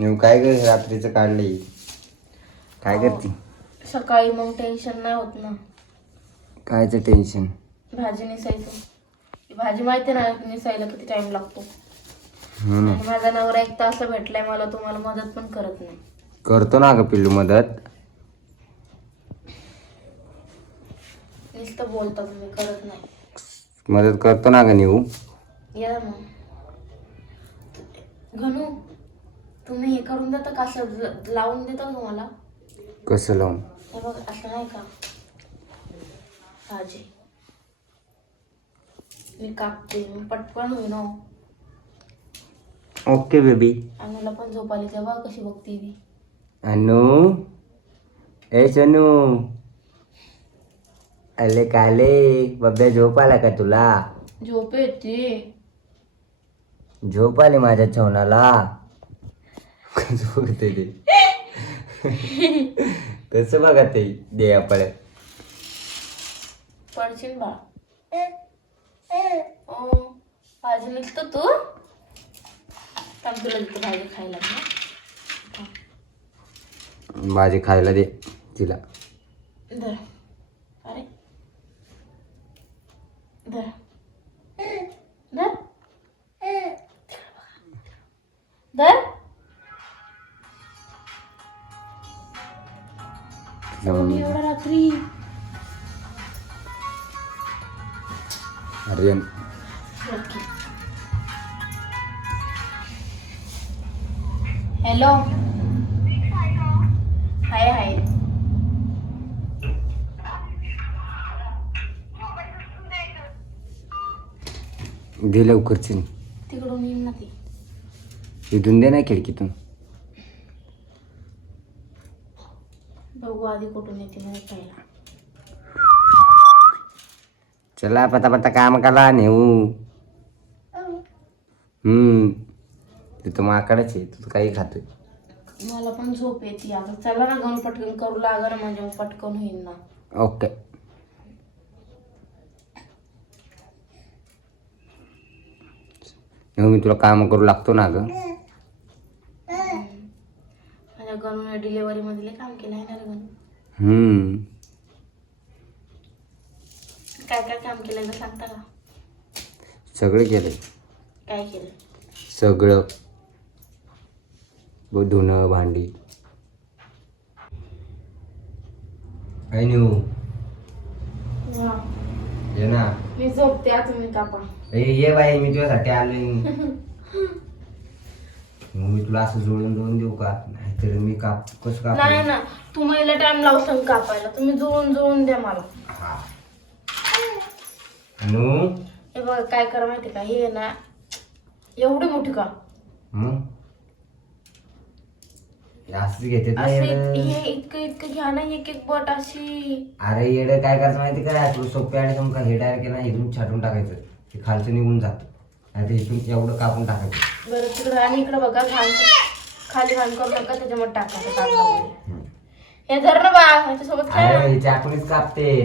नेऊ काय ग रात्रीचं काढले काय करते? सकाळी मग टेन्शन नाही होत ना. कायचं टेन्शन? भाजी निसायचं. भाजी माहिती ना निसायला किती टाइम लागतो. ना. आणि माझा नवरा एक तास भेटलाय मला, तुम्हाला मदत पण करत नाही. करतो ना ग पिल्लू मदत. नुसतं बोलता तुम्ही, करत नाही. मदत करतो ना ग नेऊ. या मग घनू, तुम्ही हे करून देता का? असं लावून देता तुम्हाला? कसं लावून? हे बघ असं नाही का भाजी मी कापते, मी पटकन होईन. Okay baby. अनुला पण झोप आली तेव्हा कशी बघते मी. अनु ए सोनू अले काले बब्या झोप आला का तुला? झोप येते. झोप आली माझ्या छवनाला. कसं बघते ते कसं बघत ते दे आपण पडशील बा. ओ भाजी निघतो तू. थांब तुला देतो भाजी खायला ना. भाजी खायला दे तिला. धर. अरे धर धर धर. एवढा रात्री. अरे हॅलो. हाय हाय. दे लवकर चिन. तिकडून येईन ना ती. इथून दे ना खिडकीतून. बघू आधी कुठून येते मला पहिला. चला पता पता काम करा नेऊ. तिथं माकडाच आहे, तू काही खातोय. मला पण झोप येते. आता चला ना गण पटकन करू लागा ना, म्हणजे मग पटकन होईल ना. ओके. मी तुला काम करू लागतो ना ग. माझ्या गणूने डिलेव्हरी मध्ये काम केलं आहे ना रे गणू. काय काय काम केलं का सांगता का? सगळं केलंय. काय केलं? सगळं धुणं भांडी. काय नेऊ ये ना. मी झोपते, तुम्ही कापा. ये बाई मी तुझ्यासाठी आलोय. मी तुला असं जुळून देऊ का? नाहीतर मी कसं काप नाही ना, तुम्हाला टाइम लावू सांग कापायला. तुम्ही जुळून द्या मला. अनु हे बघा काय करा माहिती का, हे ना एवढी मोठी का असंच घेते हे इतकं घ्या ना, एक एक बट अशी. अरे येड काय करायचं माहिती का? तुला सोपे आणि समजा हे डायरेक्ट ना इथून छाटून टाकायचं, ते खालचं निघून जात. नाही इथून एवढं कापून टाकायचं. बरं तिकडं. आणि इकडं बघा खाली घाण करू नका, त्याच्यामध्ये टाकायचं कागदामध्ये. हे धर ना बा, ह्याच्यासोबत अरे चाकूनच कापते.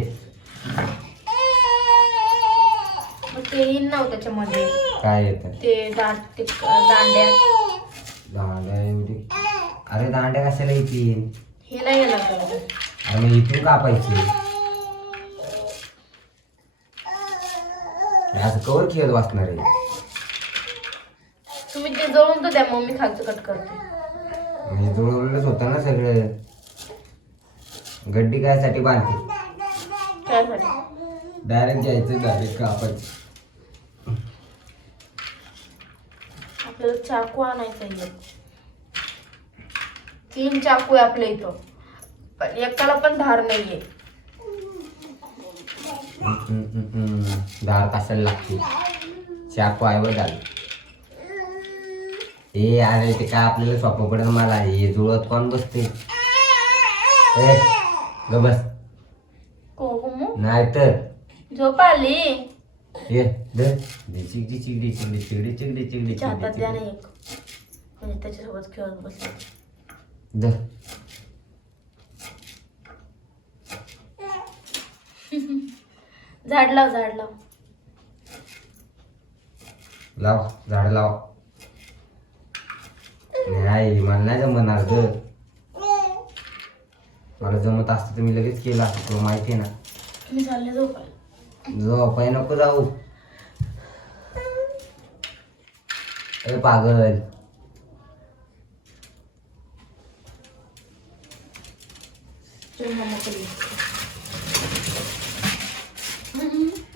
ते येईन ना त्याच्यामध्ये. काय येत ते दांड्या. एवढी? अरे दांड्या कशाला येतील? हे नाही येणार त्याला. अरे मग इथून कापायचे. असं कवर खेळत वाचणार आहे. तुम्ही ते जळून तर द्या, मग मी खालचं कट करते. म्हणजे जुळवलेलंच होतं ना सगळं. गड्डी कायसाठी बांधते? त्यासाठी डायरेक्ट घ्यायचं, डायरेक्ट कापायचं. आपल्याला चाकू आणायचा आहे. 3 चाकू आहे आपल्या इथं, पण एकाला पण धार नाहीये. डाळ कशाला लागते? चाकू आहे बघ. ए अरे ते काय आपल्याला सोपं पडेल. मला हे जुळत कोण बसते? ग बस. नाही तर झोप आली. ये चिकडी चिकडी चिकडी चिकडी चिकडी चिकडी हातात द्या ना एक, म्हणजे त्याच्यासोबत खेळत बसले. झाड लाव, झाड लाव. लाव झाड लाव. नाही मला नाही जमणार ग. मला जमत असतं तर मी लगेच केलं असतं, तुला माहिती आहे ना. मी चालले झोपायला. झोपाय नको जाऊ. ए पागल. चल मम्मा कडे ये.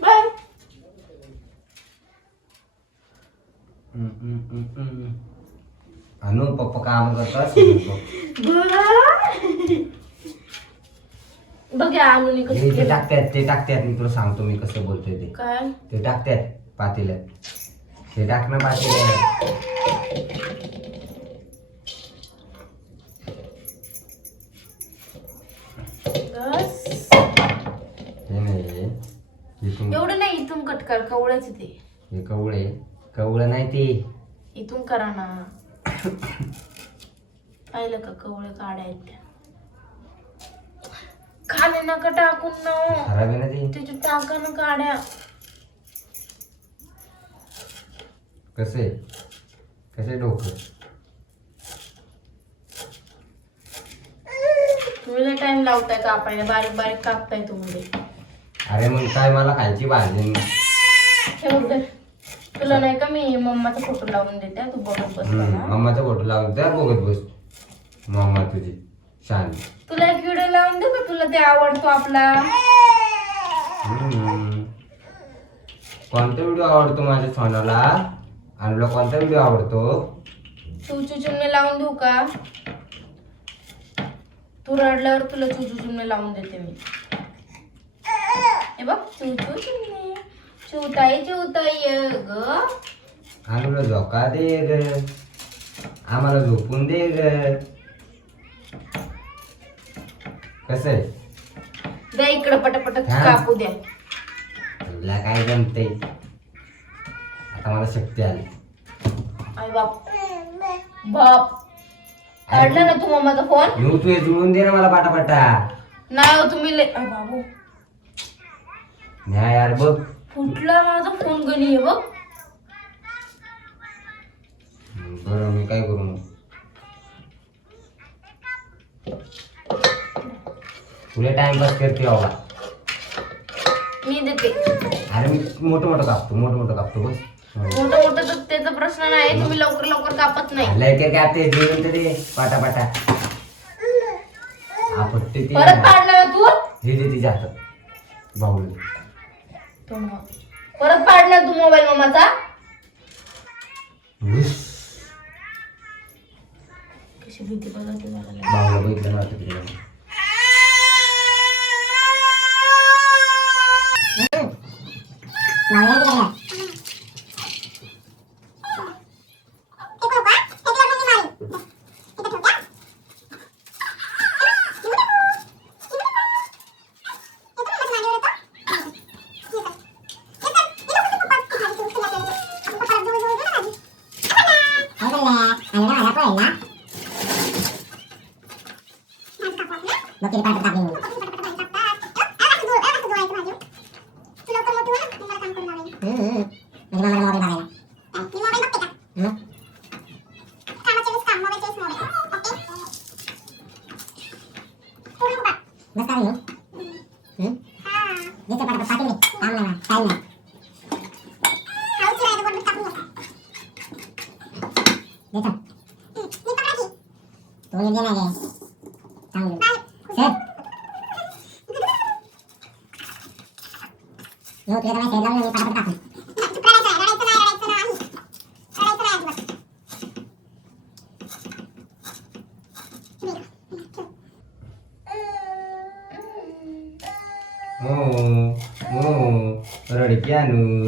बाय. अनु पप्पा काम करतात. बघ या अनुनी कसं ते केलं. टाकतात मी तुला सांगतो मी कसं बोलतोय ते. काय ते टाकतात पातेल्यात. ते टाक ना पातेल्यात. बस. हे नाही इथून एवढं नाही, इथून कट कर. कवळच ते. हे कवळं नाही ते. इथून करा ना. पाहिलं का कवळे काड्या आहेत त्या. खाणे नका टाकून ना. खराब आहे ना ते. त्याच्या टाका ना काड्या. कसे डोकं. तुम्ही टाइम लावताय कापायला. बारीक बारीक कापताय तुम्ही. अरे मग काय मला खायची भाजी. ठेव दे. तुला नाही का मी मम्माचा फोटो लावून देते, तू बघत बस मला. मम्माचा फोटो लावून त्या बघत बस. मम्मा तुझी शांत. तुला एक व्हिडिओ लावून देऊ का? तुला ते आवडतो आपला. कोणता व्हिडिओ आवडतो माझ्या सोनाला? आणि तुला कोणता व्हिडिओ आवडतो? चुचू चिमणे लावून देऊ का? तू रडल्यावर तुला चुचू चिमणे लावून देते मी. हे बघ चुचू चिमणे. चिवताई ग. आम्हाला झोका दे ग. आम्हाला झोपून दे ग. कसं आहे? द्या इकडं पटापट हा. कापू द्या. तुला काय जमते? आता मला शक्ती आली. आई बाप. बाप. काढला ना तू मम्माचा फोन? येऊ तू हे जुळून दे ना मला पाटापाटा. नाही हो तुम्ही बाबू. नाही यार बघ. फुटला माझा फोन गणी आहे बघ. बरं मी काय करू मग? तुला टाइमपास करते बाबा. मी देते. अरे मी मोठं कापतो बस. मोठं तर त्याचा प्रश्न नाही. तुम्ही लवकर लवकर कापत नाही. लवकर कापते जेवण तर दे पाटापाटा. आपत्ती ती परत पाडला ना तू. हे दे तिच्या हातात बाहुल. परत पाडला तू मोबाईल मम्माचा. कशी भीती बघा ती मला. बाहुला बघितलं ना तिकडे.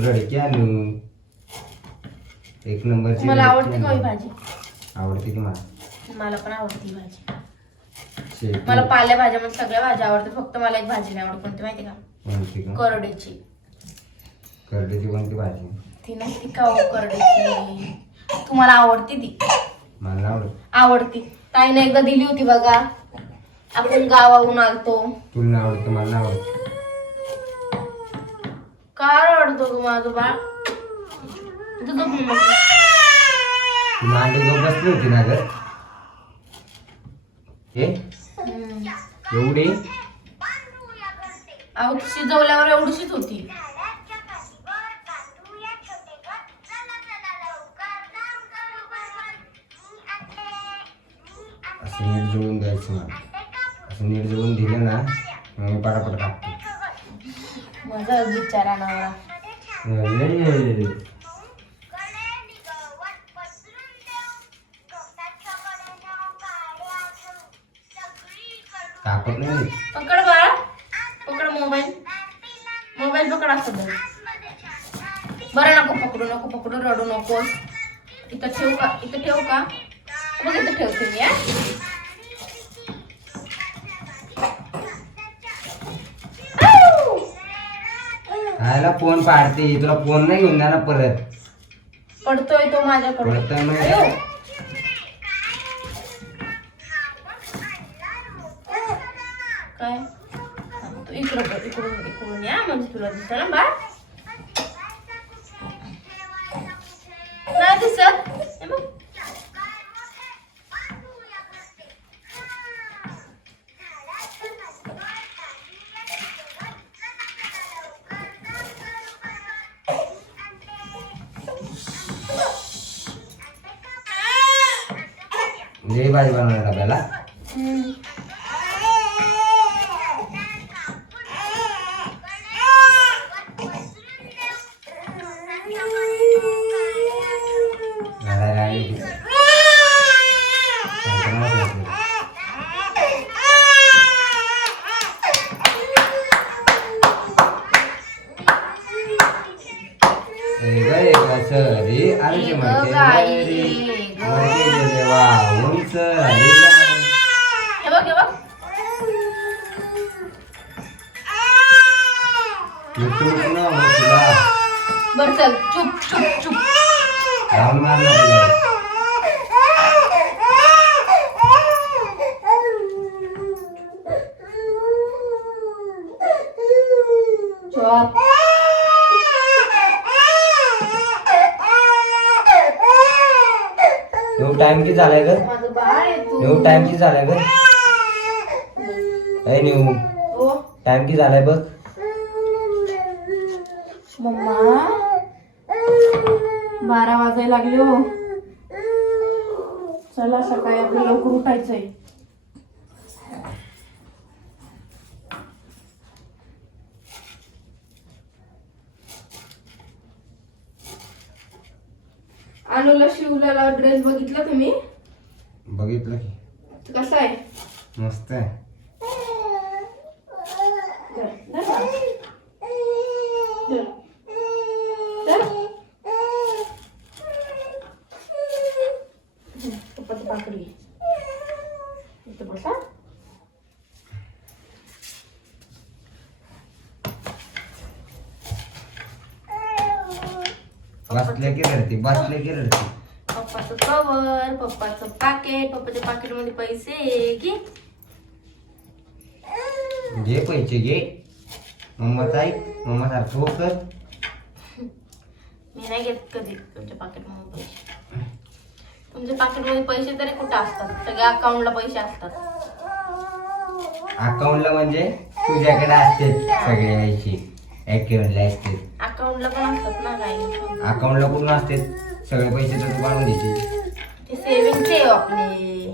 रडक्यानू एक नंबरची. मला आवडते का ही भाजी? आवडते की मला. मला पण आवडते ही भाजी. शेपू. मला पाल्या भाज्या म्हणजे सगळ्या भाज्या आवडते. फक्त मला एक भाजी नाही आवडत. कोणती माहिती का? कोणती का? करडीची. करडीची कोणती भाजी? ती नसती का हो करडीची. तुम्हाला आवडते ती? मला आवडत. आवडती. ताईने एकदा दिली होती बघा. आपण गावाहून आलतो. तुला नाही आवडत मला नाही आवडत. काय रडतो तू माझं बाळ? ती मांडी बसली होती ना ग. हे हम्म. एवढी अहो ती शिजवल्यावर एवढीशीच होती. असं नीट जुळून द्यायचं मला. असं नीट जुळून दिलं ना मग मी पटापट टाकतो. माझा बिचारा नवरा. अरे, कापत नाही. पकड बाळा, पकड मोबाईल. मोबाईल पकड असं बरं. बरं नको पकडू, नको पकडू, रडू नकोस. इथं ठेवू का? इथं ठेवू का? बघ इथं ठेवते मी. खायला फोन पाडते. तुला फोन नाही घेऊन जाणार परत. पडतोय तो माझ्याकडे. पडतोय म्हणजे? काय तू इकडं बघ, इकडून इकडून या म्हणजे तुला दिसत ना बा. नाही दिसत. हे बघ. लई भाजी बनवणार डब्याला. रडायला लागली ती. शांतपणाच नसली. ए ग सरी आरची म्हणते मध्ये गेले वाहून सरीला. हे बघ, हे बघ. लुटून न हो तुला. बरं चल, चुप चुप चुप. राऊंड मारला तुला. चुप. येऊ टाइम किती झालाय ग? माझं बाळ आहे तू. येऊ टाइम किती झालाय ग? ए न्यू ओ टाइम किती झालाय बघ. मम्मा 12 वाजायला लागले हो. चला सकाळी आपल्याला लवकर उठायचंय. अनुला शिवला ड्रेस बघितला तुम्ही? बघितलं की. कसा आहे? मस्त आहे. धर, धर बाळा. धर. धर. पप्पाची पाकडी. इथं बसा. बसले की रडते, बसले की रडते. पप्पाचं कवर, पप्पाचं पाकिट, पप्पाच्या पाकिटमध्ये पैसे घे. घे पैसे घे. मम्माच ऐक, मम्मा सारखं हो कर. मी नाही घेत कधी तुमच्या पाकिटमध्ये पैसे. तुमच्या पाकिटमध्ये पैसे तरी कुठं असतात? सगळ्या अकाउंटला पैसे असतात. अकाउंटला म्हणजे तुझ्याकडे असते सगळे पैसे. अकाउंटला असते. अकाउंटला पण असतात ना काही. अकाउंटला कुठून असते सगळे पैसे तर तू काढून घ्यायचे. ते सेविंगचे आहे आपले.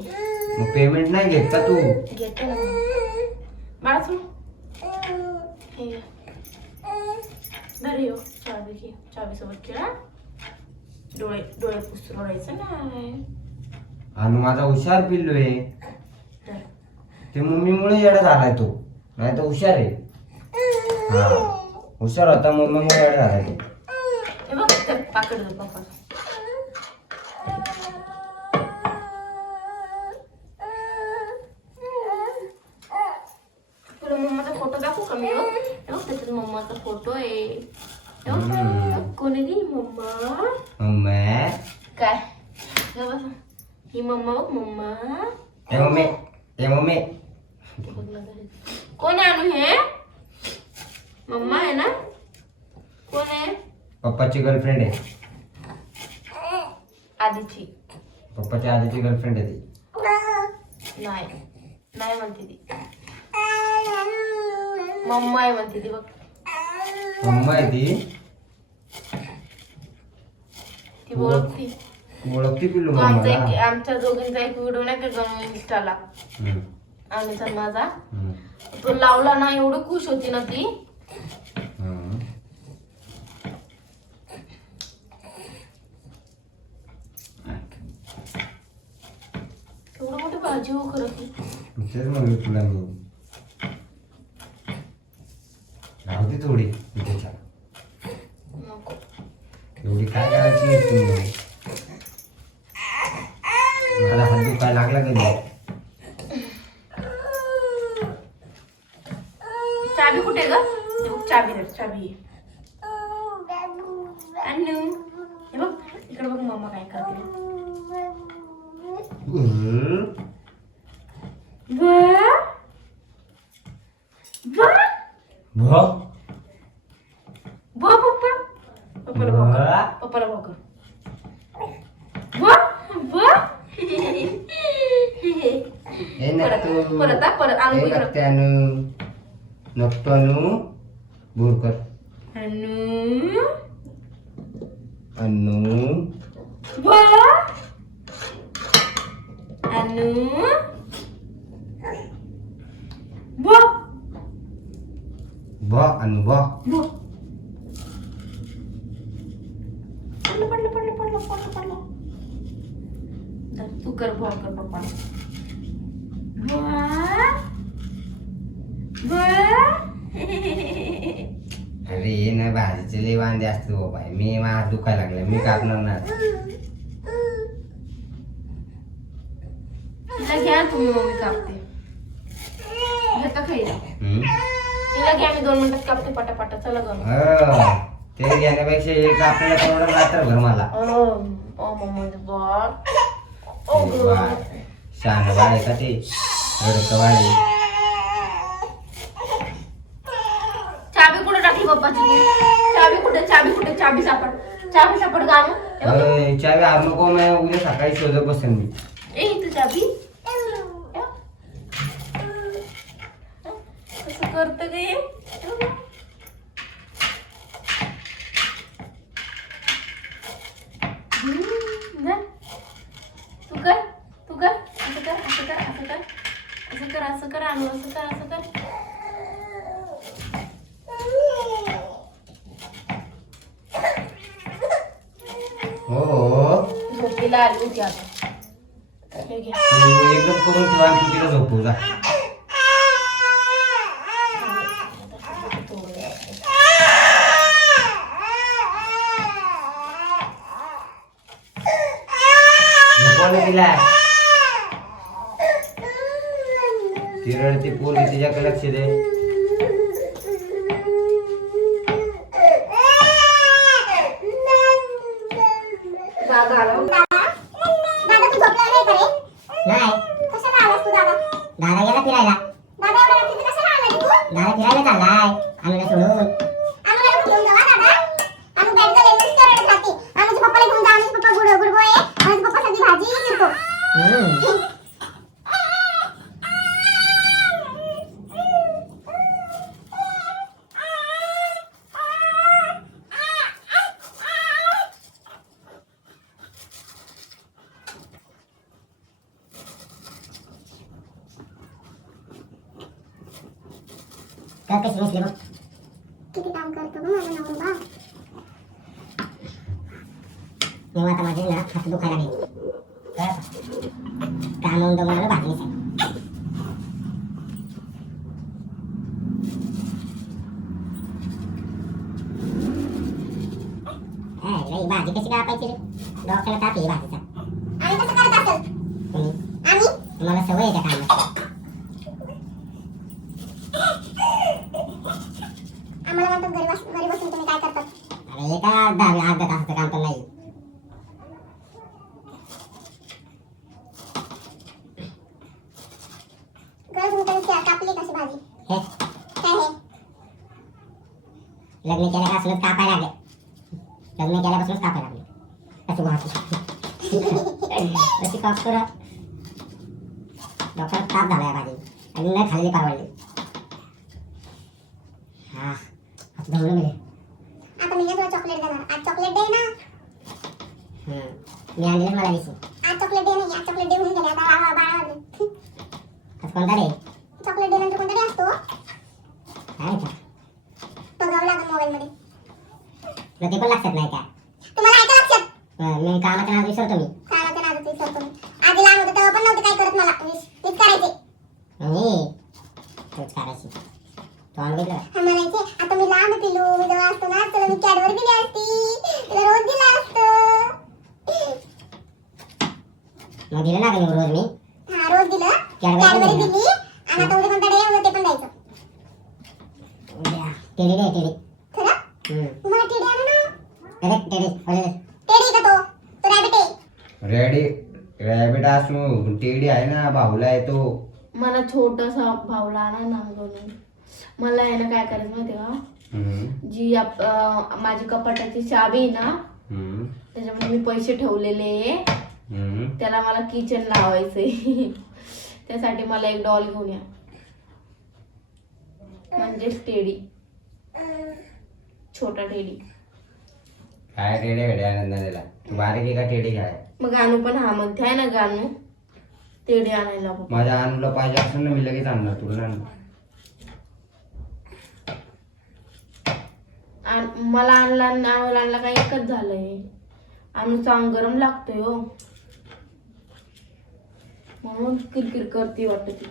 मग पेमेंट नाही घेत का तू? घेते ना बाळा तू. हे घे. धर येऊ चावी घे. चावी सोबत खेळा. डोळे डोळे पुसून ओढायचं नाही. आणि माझा हुशार पिल्लू आहे. धर. ते मम्मीमुळे येडा झालाय तो. नाही तर हुशार आहे. हा हुशार होता मम्मीमुळे येडा झालाय तो. हे बघ तर पाकिट दे पप्पा. तुला मम्माचा फोटो दाखवू का मी? बघ हे बघ त्याच्यात मम्माचा फोटो आहे. हे बघ. कोणी दी मम्मा? मम्मा काय हे बघ. ही मम्मा बघ मम्मा. ए मम्मी, ए मम्मी. बघ ना घरी. कोण आहे अनु हे? मम्मा आहे ना? कोण आहे? पप्पाची गर्लफ्रेंड आहे. आधीची. पप्पाच्या आधीची गर्लफ्रेंड आहे ती. नाही नाही म्हणते ती, मम्मा आहे म्हणते ती बघ. मम्मा आहे ती. ती ओळखती. ओळखती पिल्लू तो आमचा मम्माला. एक आमच्या दोघींचा एक व्हिडिओ नाही का गं इंस्टाला, हम्म, आम्हीचा माझा हम्म, तो लावला ना, एवढं खुश होती ना ती. हम्म. एवढं मोठी भाजी हो खरं ती. तेच म्हणलं तुला मी. राहू दे थोडी त्याच्या. नको. एवढी काय करायची नाही तुम्ही. मला हात दुखायला लागला का नाही? चाबी कुठे ग? हे बघ, चाबी रे, चाबी. अन्नू, हे बघ इकडे बघ मम्मा काय करते. पप्पा पप्पाला भाव कर. पप्पाला भाव कर. परत परत आणू इकडं. नकटू बोरकर अन्नू अन्नू अन्नू बा अन्नू बा. पडलं पडलं पडलं पडलं पडलं पडलं. तू कर भाव कर पप्पा. अरे ये ना भाजीचे लय वांदे असते बाबा. मी माझा हात दुखायला लागला, मी कापणार ना. तिला घ्या तुम्ही, मम्मी कापते. घेता खायला हम्म? तिला घ्या, मी 2 मिनिटात कापते पटापटा. चला ग. हो, ते घेण्यापेक्षा एक आपल्याला परवडत रात्रभर मला. ओ मम्मा बाळ. ओ बाळ, शहाणं बाळ आहे का ते? रडकं बाळ आहे. चाबी कुठे टाकली पप्पाची? चाबी कुठे? चाबी कुठे? चाबी सापड. चाबी सापड गाणं. अरे, चावी हार नको, मी उद्या सकाळी शोधत बसेन मी. ए तू चाबी कसं करत गे? तू कर, तू कर. असं कर, असं कर, असं कर, असं कर, असं कर, आणू असं कर, असं कर. हो, झोपेला आली होती आता. हे घ्या. तू एकदम करून ठेवा आणि तू तिला झोपू जा. झोपवलं तिला. ती रडते पोरगी, तिच्याकडे लक्ष दे. दादा आला. दादा तू झोपला नाही का रे? नाही. कशाला आलास तू दादा? दादा गेला फिरायला. दादा एवढ्या रात्री कशाला आला रे तू? दादा फिरायला चाललाय. अनुला सोडून. अनुला नको घेऊन जावा दादा. अनु बॅट झाले नुसतं रडत राहते. अनुच्या पप्पाला घेऊन जा. अनुचे पप्पा गुडगुड आहे. अनुचे पप्पा सगळी भाजी चिरतो. काय कशी बसली बघ. किती काम करतो गं माझा नवरा. तेव्हा आता माझे ना हात दुखायला लागले. काम होऊन दमवलं भाजी नाही. भाजी कशी कापायची रे? डोक्याला ताप आहे भाजीचा. आणि कसं करत असेल तुम्ही? आम्ही तुम्हाला सवय आहे त्या कामाची. आम्हाला म्हणतात घरी बसून तुम्ही काय करतात? अरे हे काय अर्धा तासाचं काम तर नाही. कापली कशी भाजी? हे काय हे? लग्न केल्यापासूनच कापायला लागले. लग्न केल्यापासूनच कापायला लागले. असं भाजी अशी काप करा. डोक्याला ताप झालाय भाजी. अजून नाही खाल्ली परवडली. हा आता जमलं मिळे. आता मी तुला चॉकलेट देणार. आज चॉकलेट डे ना. मी आणलेलं मला दिसू. आज चॉकलेट डे नाही. आज चॉकलेट डे होऊन गेले. आता 12 वाजले. आज कोणता डे? चॉकलेट डे नंतर कोणता डे असतो? काय का? बघावं लागेल मोबाईल मध्ये. तुला ते पण लक्षात नाही का? तुम्हाला ऐका लक्षात? मी कामाच्या नादात विसरतो मी. कामाच्या नादात विसरतो मी. आधी लहान होतं तेव्हा पण नव्हते काय करत मला. मीच करायचे. तूच करायची. तू आणलं का? म्हणायचे आता मी लहान पिलू. मी जेव्हा असतो ना तुला मी कॅडबरी दिली असती. तुला रोज दिलं असतं. मग दिलं ना का रोज मी? हा रोज दिलं. कॅडबरी दिली. आणि आता उद्या कोणता डे आहे ते पण द्यायचं. उद्या टेडी डे टेडी. खरं? मला टेडी आणा ना. अरे टेडी टेडी का तो रॅबिट आहे. रॅबिट असू टेडी आहे ना भाऊला आहे तो. मला छोटासा भावला आणा ना गणू. मला आहे ना काय करायचं माहिती का? जी माझी कपाटाची चाबी आहे ना त्याच्यामध्ये मी पैसे ठेवलेले. त्याला मला किचन लावायचंय. त्यासाठी मला एक डॉल घेऊन या. म्हणजे टेडी. छोटा टेडी. काय टेडी घड्या आनंदाला तू बारीक आहे का टेडी घ्याय? मग गाणू पण हा मध्ये आहे ना गाणू. टेडी आणायला बघ. माझ्या आणूला पाहिजे असेल ना मी लगेच आणणार तुला. मला आणला काय एकच झालंय. आणूचं अंग गरम लागतोय हो. म्हणून किरकिर करते वाटत ती.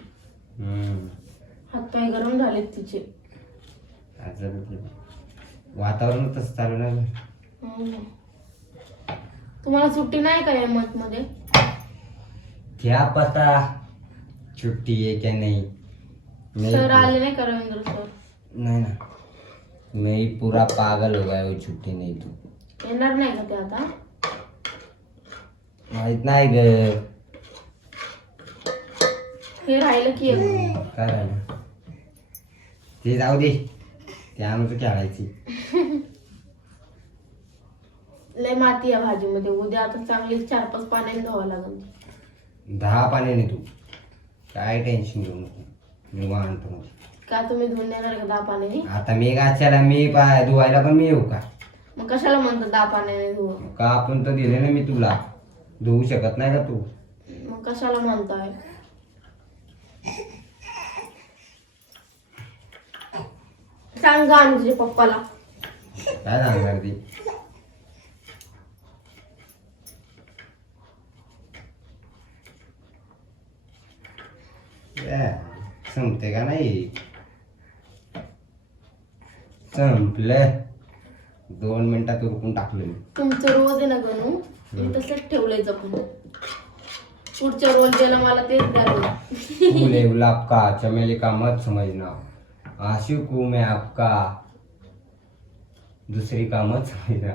हात पाय गरम झालेत तिचे. वातावरण तसं चालू नाही. तुम्हाला सुट्टी नाही का या मंथ मध्ये? क्या पता छुट्टी है क्या नहीं. सर आले नाही का रवींद्र सर? नहीं ना मैं पूरा पागल हो गया. वो छुट्टी नहीं तो येणार नाही का ते आता? माहित नाही ग. हे राहिलं की काय राहिलं ते जाऊ दे. ते आमचं खेळायची. लय माती या भाजीमध्ये. उद्या आता चांगली 4-5 पाण्याने धुवावं लागेल. 10 पाण्याने तू काय टेन्शन घेऊ नको. मी आणतो. का तुम्ही धुवून देणार का 10 पाण्याने? आता मी गाच्याला मी धुवायला पण मी येऊ का? मग कशाला म्हणतात 10 पाण्याने धुव? का आपण तर दिले ना मी तुला. धुवू शकत नाही का तू? मग कशाला म्हणताय? सांगा आणि तुझ्या पप्पाला. काय सांगणार ती? संपते का नाही? संपलं. 2 मिनिटात उरकून टाकलं. तुमचं रोज आहे ना गणू. मी तसंच ठेवलंय जपून. पुढच्या रोज द्यायला मला तेच द्यावं. फूल है गुलाब का चमेली का मत समझना. आशिक हूँ मैं आपका दुसरी का मत समझना.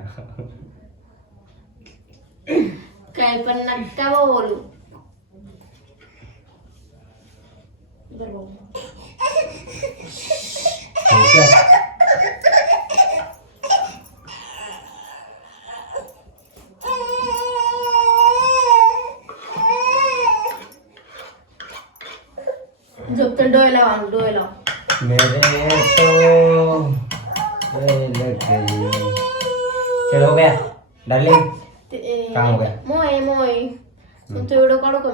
काय पण नका बोलू. ठीक है. झोपते डोळे लावा डोळे लावा. मेरे तो चलो हो गया डार्लिंग. काम हो गया. मोय तुमचं व्हिडिओ काढू का?